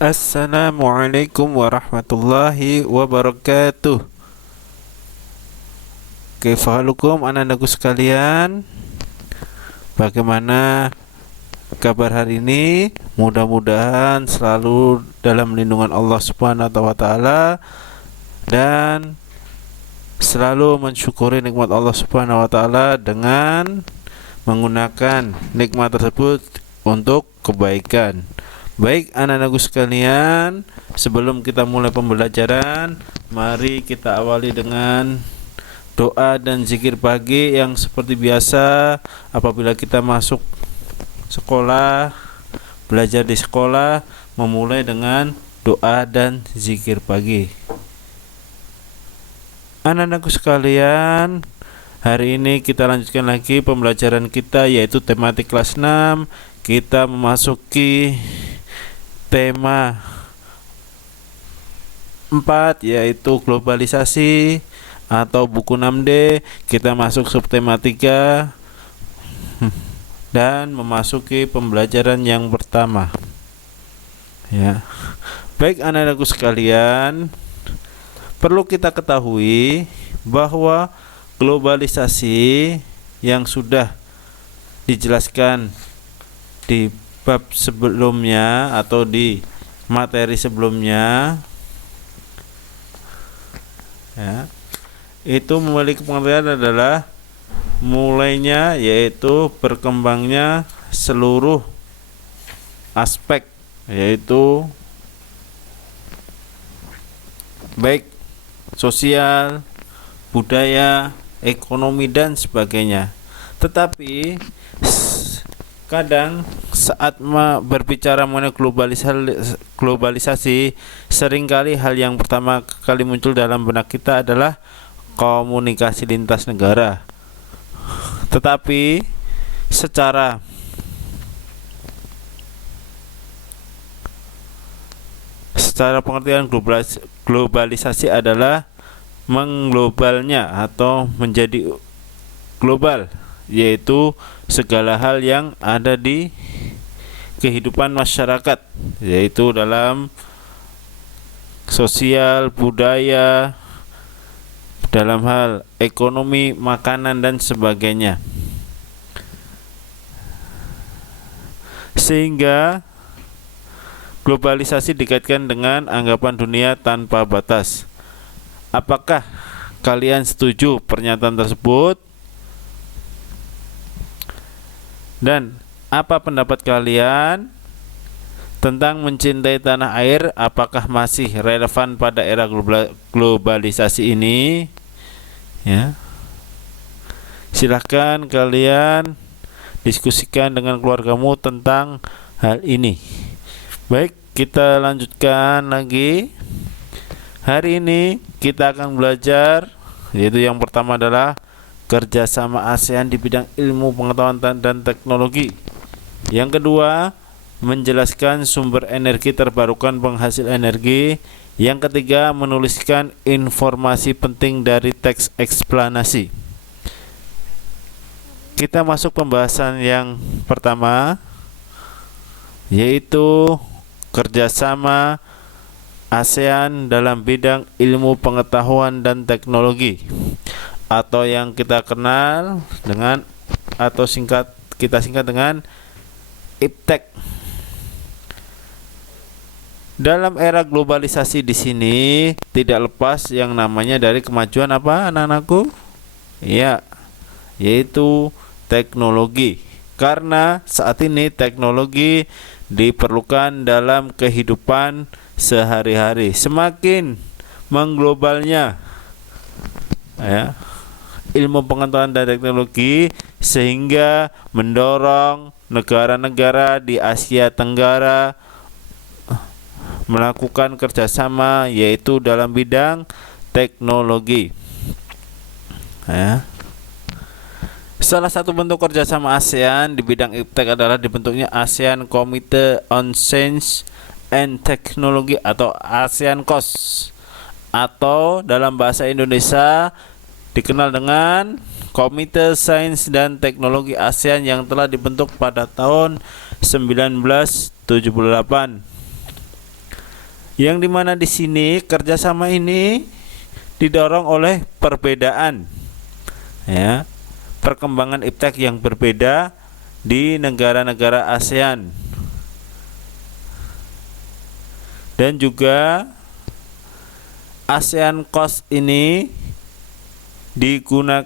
Assalamualaikum warahmatullahi wabarakatuh. Kaifahalukum anak-anakku sekalian? Bagaimana kabar hari ini? Mudah-mudahan selalu dalam lindungan Allah Subhanahu wa taala dan selalu mensyukuri nikmat Allah Subhanahu wa taala dengan menggunakan nikmat tersebut untuk kebaikan. Baik anak-anakku sekalian, sebelum kita mulai pembelajaran, mari kita awali dengan doa dan zikir pagi yang seperti biasa apabila kita masuk sekolah, belajar di sekolah, memulai dengan doa dan zikir pagi. Anak-anakku sekalian, hari ini kita lanjutkan lagi pembelajaran kita, yaitu tematik kelas 6. Kita memasuki tema 4, yaitu globalisasi atau buku 6D. Kita masuk subtema 3 dan memasuki pembelajaran yang pertama. Ya. Baik anak-anakku sekalian, perlu kita ketahui bahwa globalisasi yang sudah dijelaskan di bab sebelumnya atau di materi sebelumnya, ya, itu memiliki pengertian adalah mulainya, yaitu berkembangnya seluruh aspek, yaitu baik sosial, budaya, ekonomi dan sebagainya. Tetapi kadang saat berbicara mengenai globalisasi, seringkali hal yang pertama kali muncul dalam benak kita adalah komunikasi lintas negara. Tetapi secara pengertian globalisasi adalah mengglobalnya atau menjadi global, yaitu segala hal yang ada di kehidupan masyarakat, yaitu dalam sosial, budaya, dalam hal ekonomi, makanan dan sebagainya. Sehingga globalisasi dikaitkan dengan anggapan dunia tanpa batas. Apakah kalian setuju pernyataan tersebut? Dan apa pendapat kalian tentang mencintai tanah air? Apakah masih relevan pada era globalisasi ini? Ya. Silahkan kalian diskusikan dengan keluargamu tentang hal ini. Baik, kita lanjutkan lagi. Hari ini kita akan belajar, yaitu yang pertama adalah kerjasama ASEAN di bidang ilmu pengetahuan dan teknologi. Yang kedua, menjelaskan sumber energi terbarukan penghasil energi. Yang ketiga, menuliskan informasi penting dari teks eksplanasi. Kita masuk pembahasan yang pertama, yaitu kerjasama ASEAN dalam bidang ilmu pengetahuan dan teknologi, atau yang kita kenal dengan atau kita singkat dengan IPTEK. Dalam era globalisasi di sini tidak lepas yang namanya dari kemajuan apa anak-anakku? Ya, yaitu teknologi. Karena saat ini teknologi diperlukan dalam kehidupan sehari-hari. Semakin mengglobalnya, ya, ilmu pengetahuan dan teknologi, sehingga mendorong negara-negara di Asia Tenggara melakukan kerjasama, yaitu dalam bidang teknologi. Ya. Salah satu bentuk kerjasama ASEAN di bidang IPTEK adalah dibentuknya ASEAN Committee on Science and Technology atau ASEAN COS, atau dalam bahasa Indonesia dikenal dengan Komite Sains dan Teknologi ASEAN yang telah dibentuk pada tahun 1978. Yang dimana di sini kerjasama ini didorong oleh perbedaan, ya, perkembangan iptek yang berbeda di negara-negara ASEAN, dan juga ASEAN Coast ini digunakan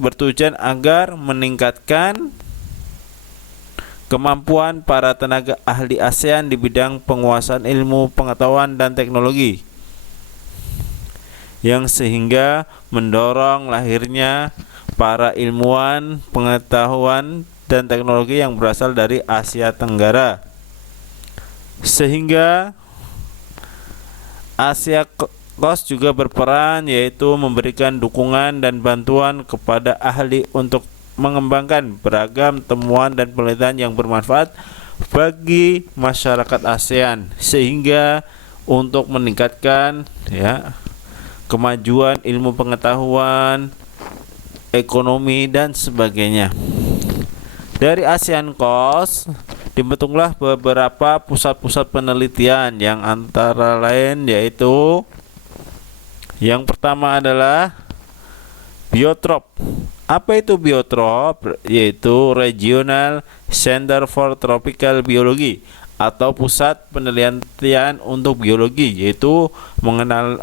bertujuan agar meningkatkan kemampuan para tenaga ahli ASEAN di bidang penguasaan ilmu pengetahuan dan teknologi, yang sehingga mendorong lahirnya para ilmuwan pengetahuan dan teknologi yang berasal dari Asia Tenggara, sehingga Asia Coast juga berperan, yaitu memberikan dukungan dan bantuan kepada ahli untuk mengembangkan beragam temuan dan penelitian yang bermanfaat bagi masyarakat ASEAN, sehingga untuk meningkatkan, ya, kemajuan ilmu pengetahuan, ekonomi dan sebagainya. Dari ASEAN Coast dibentuklah beberapa pusat-pusat penelitian yang antara lain yaitu yang pertama adalah Biotrop. Apa itu Biotrop? Yaitu Regional Center for Tropical Biology atau pusat penelitian untuk biologi, yaitu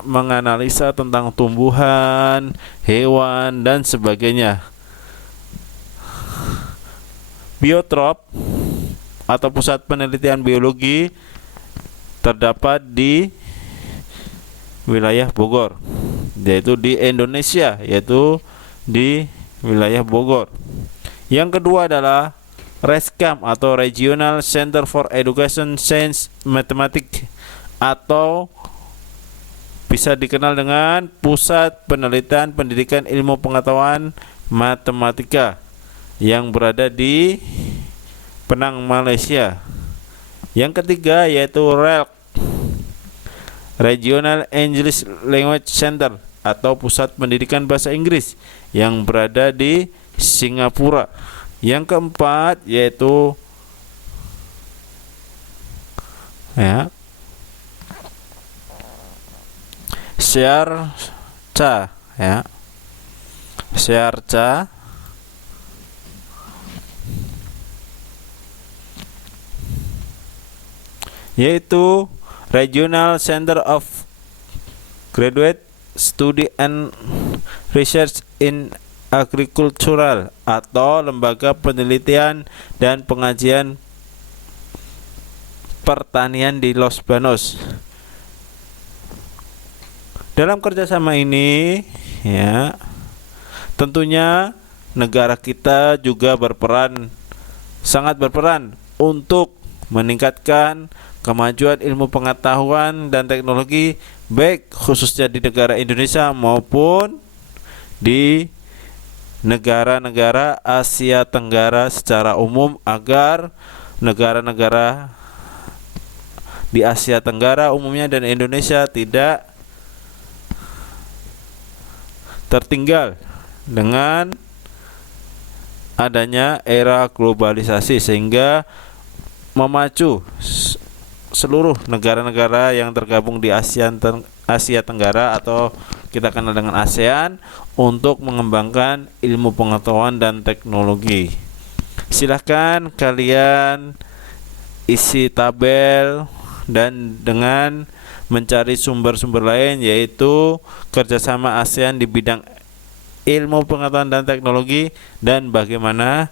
menganalisa tentang tumbuhan, hewan dan sebagainya. Biotrop atau pusat penelitian biologi terdapat di wilayah Bogor, yaitu di Indonesia, yaitu di wilayah Bogor. Yang kedua adalah RESCAM atau Regional Center for Education Science Mathematics atau bisa dikenal dengan Pusat Penelitian Pendidikan Ilmu Pengetahuan Matematika yang berada di Penang, Malaysia. Yang ketiga yaitu RELC, Regional English Language Center atau Pusat Pendidikan Bahasa Inggris yang berada di Singapura. Yang keempat yaitu, ya, SEARCA, ya, SEARCA yaitu Regional Center of Graduate Study and Research in Agricultural atau Lembaga Penelitian dan Pengajian Pertanian di Los Banos. Dalam kerjasama ini, ya, tentunya negara kita juga sangat berperan untuk meningkatkan kemajuan ilmu pengetahuan dan teknologi, baik khususnya di negara Indonesia maupun di negara-negara Asia Tenggara secara umum, agar negara-negara di Asia Tenggara umumnya dan Indonesia tidak tertinggal dengan adanya era globalisasi, sehingga memacu seluruh negara-negara yang tergabung di Asia Tenggara atau kita kenal dengan ASEAN untuk mengembangkan ilmu pengetahuan dan teknologi. Silahkan kalian isi tabel dan dengan mencari sumber-sumber lain, yaitu kerjasama ASEAN di bidang ilmu pengetahuan dan teknologi dan bagaimana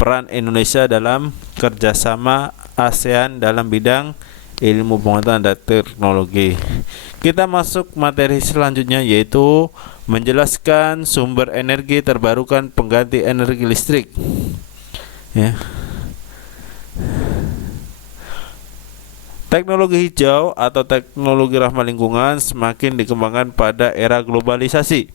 peran Indonesia dalam kerjasama ASEAN dalam bidang ilmu pengetahuan dan teknologi. Kita masuk materi selanjutnya, yaitu menjelaskan sumber energi terbarukan pengganti energi listrik, ya. Teknologi hijau atau teknologi ramah lingkungan semakin dikembangkan pada era globalisasi.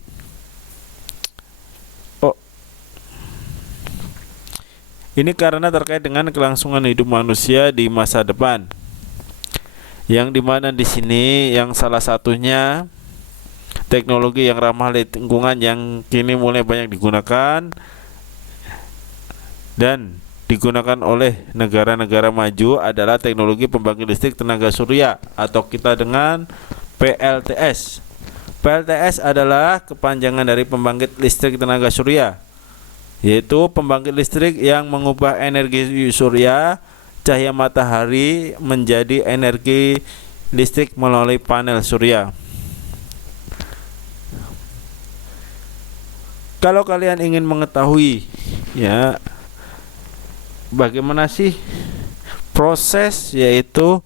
Ini karena terkait dengan kelangsungan hidup manusia di masa depan, yang dimana di sini yang salah satunya teknologi yang ramah lingkungan yang kini mulai banyak digunakan dan digunakan oleh negara-negara maju adalah teknologi pembangkit listrik tenaga surya atau kita dengan PLTS. PLTS adalah kepanjangan dari pembangkit listrik tenaga surya, yaitu pembangkit listrik yang mengubah energi surya cahaya matahari menjadi energi listrik melalui panel surya. Kalau kalian ingin mengetahui ya bagaimana sih proses yaitu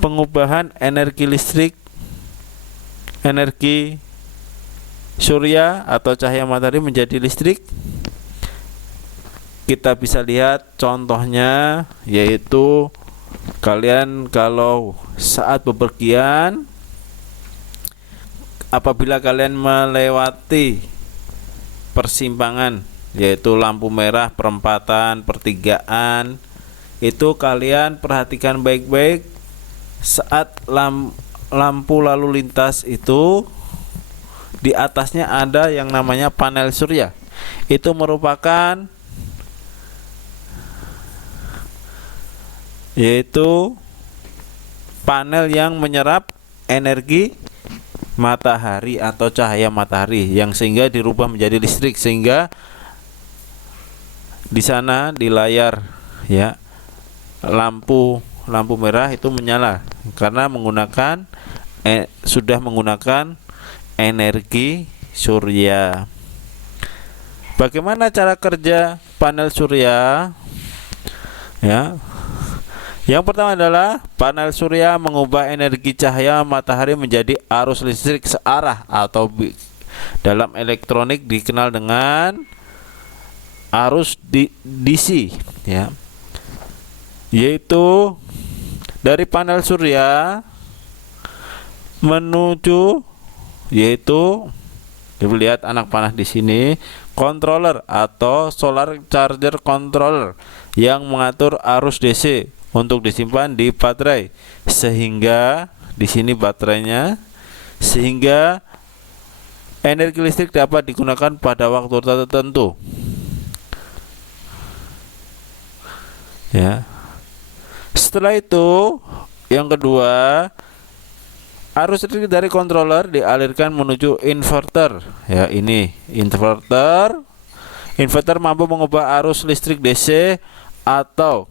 pengubahan energi listrik, energi surya atau cahaya matahari menjadi listrik, kita bisa lihat contohnya, yaitu kalian kalau saat bepergian, apabila kalian melewati persimpangan yaitu lampu merah, perempatan, pertigaan, itu kalian perhatikan baik-baik saat lampu lalu lintas itu di atasnya ada yang namanya panel surya. Itu merupakan yaitu panel yang menyerap energi matahari atau cahaya matahari yang sehingga dirubah menjadi listrik, sehingga di sana di layar ya lampu merah itu menyala karena sudah menggunakan energi surya. Bagaimana cara kerja panel surya? Ya. Yang pertama adalah panel surya mengubah energi cahaya matahari menjadi arus listrik searah atau dalam elektronik dikenal dengan arus DC ya. Yaitu dari panel surya menuju yaitu dilihat anak panah di sini controller atau solar charger controller yang mengatur arus DC untuk disimpan di baterai, sehingga di sini baterainya, sehingga energi listrik dapat digunakan pada waktu tertentu. Ya. Setelah itu, yang kedua, arus listrik dari controller dialirkan menuju inverter. Ya, ini inverter. Inverter mampu mengubah arus listrik DC atau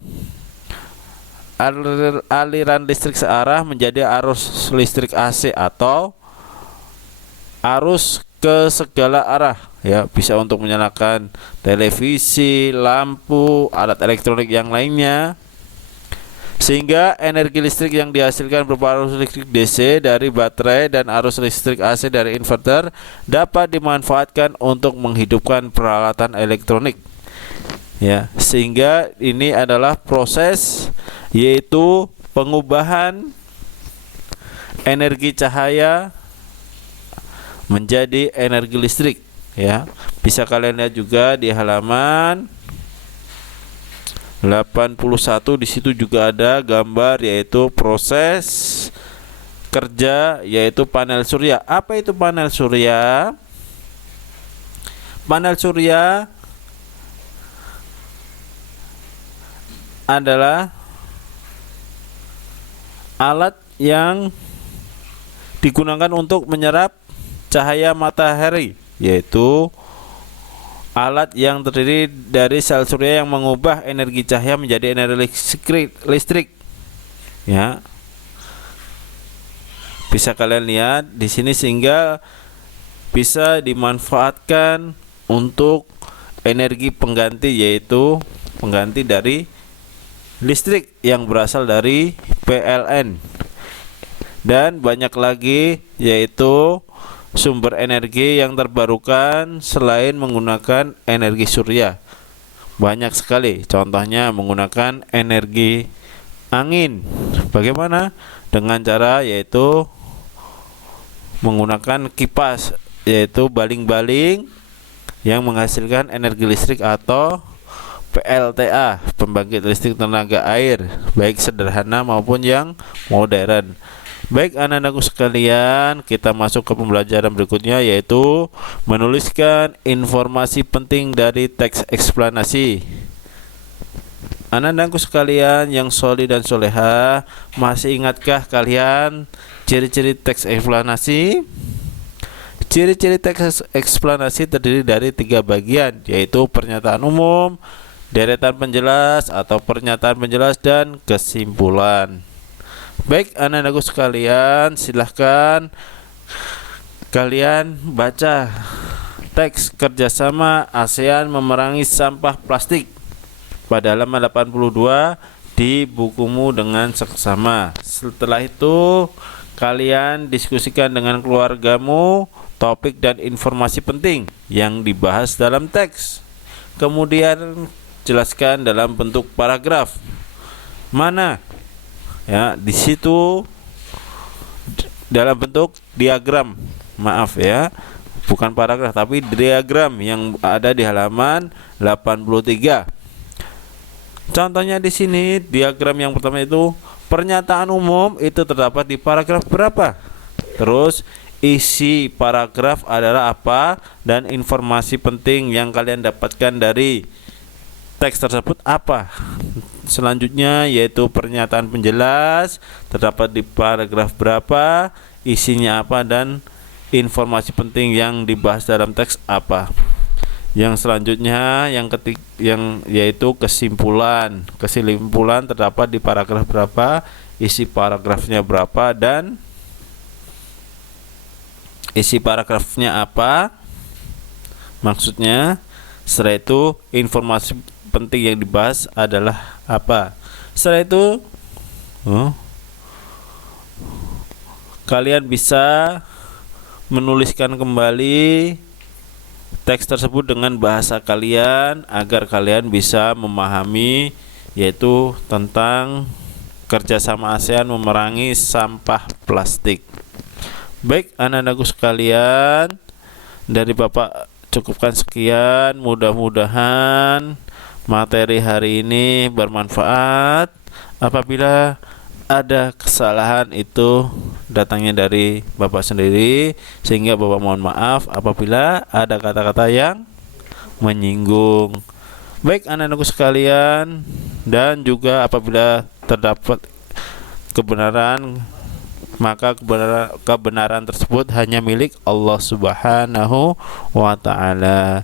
aliran listrik searah menjadi arus listrik AC atau arus ke segala arah ya, bisa untuk menyalakan televisi, lampu, alat elektronik yang lainnya, sehingga energi listrik yang dihasilkan berupa arus listrik DC dari baterai dan arus listrik AC dari inverter dapat dimanfaatkan untuk menghidupkan peralatan elektronik ya, sehingga ini adalah proses yaitu pengubahan energi cahaya menjadi energi listrik ya. Bisa kalian lihat juga di halaman 81, di situ juga ada gambar yaitu proses kerja yaitu panel surya. Apa itu panel surya? Panel surya adalah alat yang digunakan untuk menyerap cahaya matahari, yaitu alat yang terdiri dari sel surya yang mengubah energi cahaya menjadi energi listrik. Ya. Bisa kalian lihat di sini, sehingga bisa dimanfaatkan untuk energi pengganti, yaitu pengganti dari listrik yang berasal dari PLN, dan banyak lagi yaitu sumber energi yang terbarukan selain menggunakan energi surya. Banyak sekali, contohnya menggunakan energi angin. Bagaimana? Dengan cara yaitu menggunakan kipas, yaitu baling-baling yang menghasilkan energi listrik atau PLTA, pembangkit listrik tenaga air, baik sederhana maupun yang modern. Baik anak-anakku sekalian, kita masuk ke pembelajaran berikutnya, yaitu menuliskan informasi penting dari teks eksplanasi. Anak-anakku sekalian yang sholih dan soleha, masih ingatkah kalian ciri-ciri teks eksplanasi? Ciri-ciri teks eksplanasi terdiri dari 3 bagian, yaitu pernyataan umum, deretan penjelas atau pernyataan penjelas, dan kesimpulan. Baik anak-anakku sekalian, silahkan kalian baca teks kerjasama ASEAN memerangi sampah plastik pada halaman 82 di bukumu dengan seksama. Setelah itu kalian diskusikan dengan keluargamu topik dan informasi penting yang dibahas dalam teks. Kemudian jelaskan dalam bentuk paragraf. Mana? Ya, di situ dalam bentuk diagram. Maaf ya, bukan paragraf tapi diagram yang ada di halaman 83. Contohnya di sini diagram yang pertama itu pernyataan umum itu terdapat di paragraf berapa? Terus isi paragraf adalah apa dan informasi penting yang kalian dapatkan dari teks tersebut apa? Selanjutnya yaitu pernyataan penjelas terdapat di paragraf berapa, isinya apa, dan informasi penting yang dibahas dalam teks apa. Yang selanjutnya yang yaitu kesimpulan. Kesimpulan terdapat di paragraf berapa, isi paragrafnya berapa, dan isi paragrafnya apa maksudnya. Setelah itu informasi penting yang dibahas adalah apa. Setelah itu kalian bisa menuliskan kembali teks tersebut dengan bahasa kalian agar kalian bisa memahami, yaitu tentang kerjasama ASEAN memerangi sampah plastik. Baik anak-anakku sekalian, dari Bapak cukupkan sekian. Mudah-mudahan materi hari ini bermanfaat. Apabila ada kesalahan itu datangnya dari Bapak sendiri, sehingga Bapak mohon maaf apabila ada kata-kata yang menyinggung. Baik anak-anakku sekalian, dan juga apabila terdapat kebenaran, maka kebenaran tersebut hanya milik Allah Subhanahu wa ta'ala.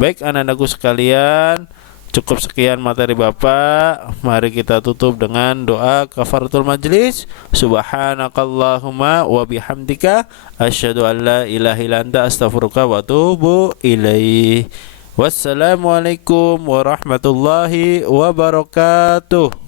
Baik anak-anakku sekalian, cukup sekian materi Bapak. Mari kita tutup dengan doa kafaratul majlis. Subhanakallahumma wa bihamdika asyhadu an la ilaha illa anta astaghfiruka wa atubu ilaih. Wassalamualaikum warahmatullahi wabarakatuh.